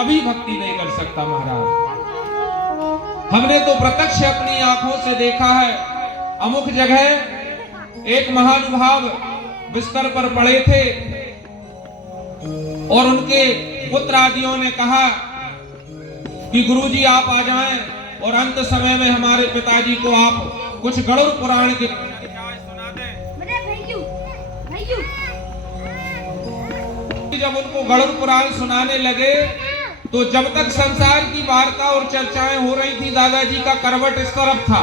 कभी भक्ति नहीं कर सकता महाराज। हमने तो प्रत्यक्ष अपनी आंखों से देखा है, अमुक जगह एक महानुभाव बिस्तर पर पड़े थे और उनके पुत्र आदियों ने कहा कि गुरुजी आप आ जाएं और अंत समय में हमारे पिताजी को आप कुछ गरुड़ पुराण के सुना दें। जब उनको गरुड़ पुराण सुनाने लगे तो जब तक संसार की वार्ता और चर्चाएं हो रही थी, दादाजी का करवट इस तरफ था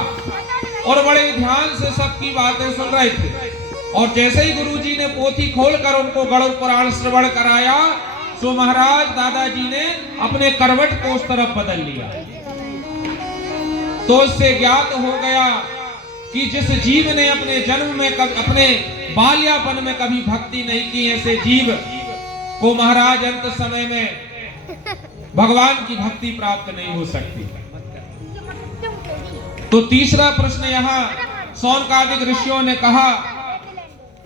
और बड़े ध्यान से सबकी बातें सुन रहे थे। और जैसे ही गुरुजी ने पोथी खोलकर उनको गरुड़ पुराण श्रवण कराया तो महाराज दादाजी ने अपने करवट को उस तरफ बदल लिया। तो इससे ज्ञात हो गया कि जिस जीव ने अपने जन्म में अपने बाल्यापन में कभी भक्ति नहीं की, ऐसे जीव को महाराज अंत समय में भगवान की भक्ति प्राप्त नहीं हो सकती। तो तीसरा प्रश्न यहाँ शौनकादिक ऋषियों ने कहा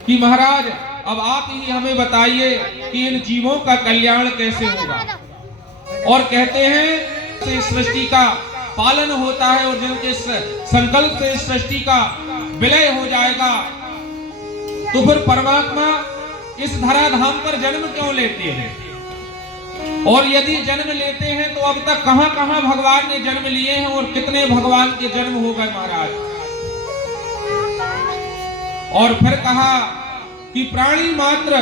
कि महाराज अब आप ही हमें बताइए कि इन जीवों का कल्याण कैसे होगा। और कहते हैं सृष्टि का पालन होता है और जिनके संकल्प से सृष्टि का विलय हो जाएगा तो फिर परमात्मा इस धराधाम पर जन्म क्यों लेते हैं, और यदि जन्म लेते हैं तो अब तक कहां कहां भगवान ने जन्म लिए हैं और कितने भगवान के जन्म हो गए महाराज। और फिर कहा कि प्राणी मात्र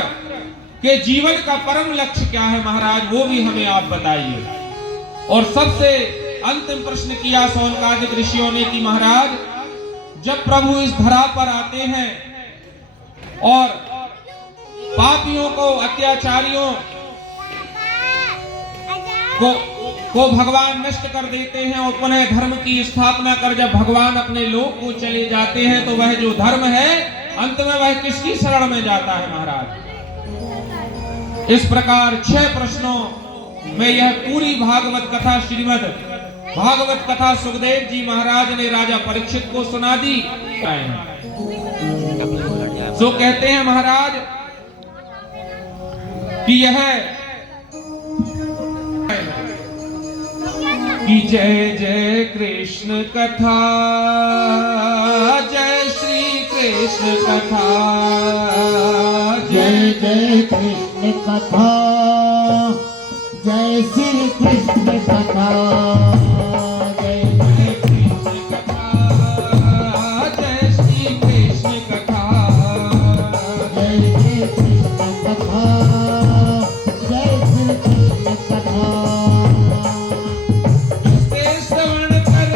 के जीवन का परम लक्ष्य क्या है महाराज, वो भी हमें आप बताइए। और सबसे अंतिम प्रश्न किया शौनकादिक ऋषियों ने कि महाराज जब प्रभु इस धरा पर आते हैं और पापियों को, अत्याचारियों को भगवान नष्ट कर देते हैं और पुनः धर्म की स्थापना कर जब भगवान अपने लोक को चले जाते हैं तो वह जो धर्म है अंत में वह किसकी शरण में जाता है महाराज। इस प्रकार 6 प्रश्नों में यह पूरी भागवत कथा, श्रीमद् भागवत कथा सुखदेव जी महाराज ने राजा परीक्षित को सुना दी। तो कहते हैं महाराज कि यह कि जय जय कृष्ण कथा, जय श्री कृष्ण कथा, जय जय कृष्ण कथा, जय श्री कृष्ण कथा।